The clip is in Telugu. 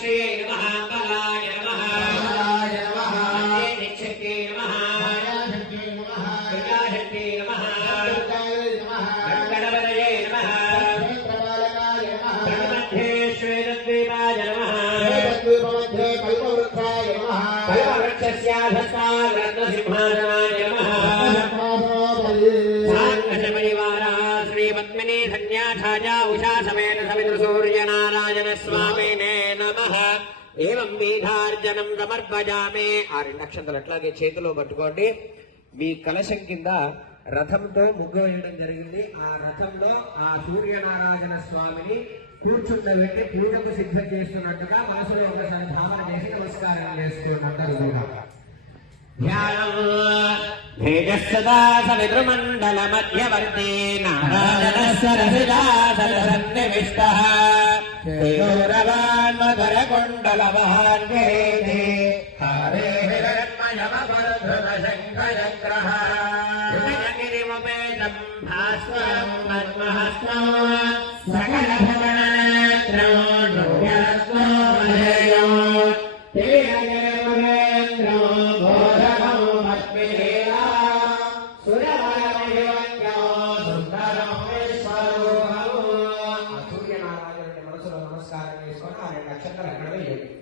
శ్రీమాత్రేయ నమ బలాయ నమ బలాయ నమ నిక్షక్తే నమ మాయాశక్తే నమ ప్రజాశక్తే నమ కల్పవృక్షాయ నమ కల్పవృక్షస్యాధస్తా శ్రీపద్మిని సన్యాసాజా ఉషా సమేత సవితృ సూర్యనారాయణ స్వామినే నమ. ఏవం బీధార్జనం సమర్పజామే. ఆ రెండు అక్షంతలు అట్లాగే చేతిలో పట్టుకోండి. మీ కలశం కింద రథంతో ముగ్గు వేయడం జరిగింది. ఆ రథంలో ఆ సూర్యనారాయణ స్వామిని కూర్చుండబెట్టి పూజకు సిద్ధం చేస్తున్నట్టుగా మనసులో ఒకసారి భావన చేసి నమస్కారం చేస్తున్నట్టు భేజస్సదా సవితృమండల మధ్యవర్తి. నారాయణ సరసిలాసన్నివిష్ట తేజోరవాన్మకర కుండలవాన్ వేదే హరే హిరణ్మయమపరధృతశంకరగ్రహ హృదయగిరిముపేతం భాస్వరం పద్మహస్తం సకల భువననేత్రం నృత్యరత్నో మధేయో తేజగిరిమురేంద్రో Francia no recuerdo